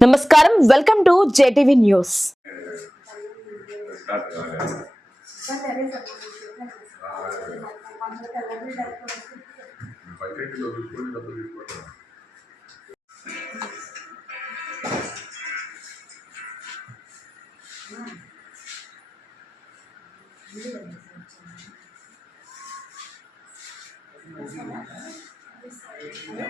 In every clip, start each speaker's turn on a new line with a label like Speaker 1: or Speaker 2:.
Speaker 1: Namaskaram, welcome to JTV News.
Speaker 2: Uh, yeah.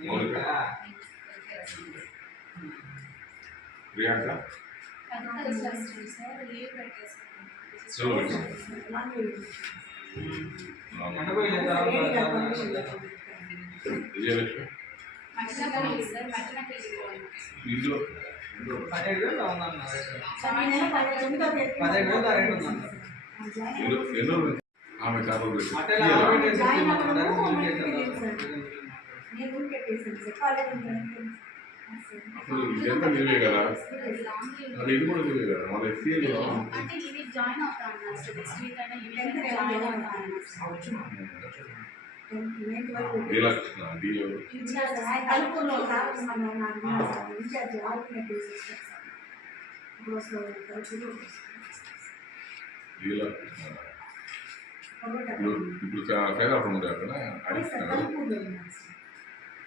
Speaker 2: Priyanka? So, ఆమె చాలా ఇప్పుడు ఫైవ్ ఆఫ్ ఉంటారు కదా అడిగిస్తాను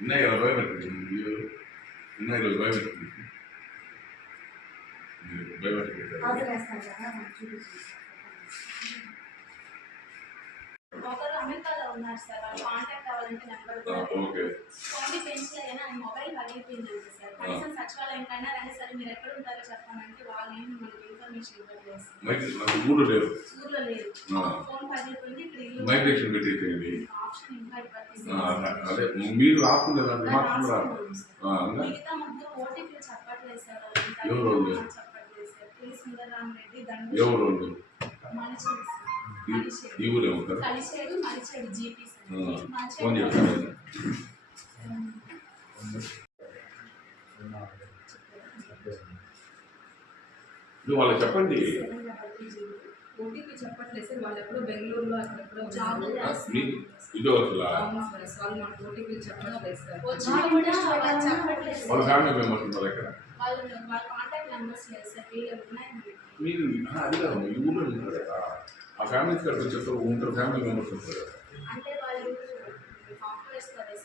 Speaker 2: είναι η ροή με την κοινωνία, είναι η ροή με την κοινωνία. మైగ్రేషన్ పెట్టి అదే మీరు రాకుండా మాట్లాడారు వాళ్ళకి చెప్పండి
Speaker 3: ఓటీపీ చెప్పట్లేదు సార్ వాళ్ళు ఎప్పుడో బెంగళూరులో అక్కడ ఎప్పుడో ఫ్యామిలీ
Speaker 2: మెంబర్స్ ఉంటారు కదా ఆ ఫ్యామిలీ ఉంటారు ఫ్యామిలీ మెంబర్స్ ఉంటారు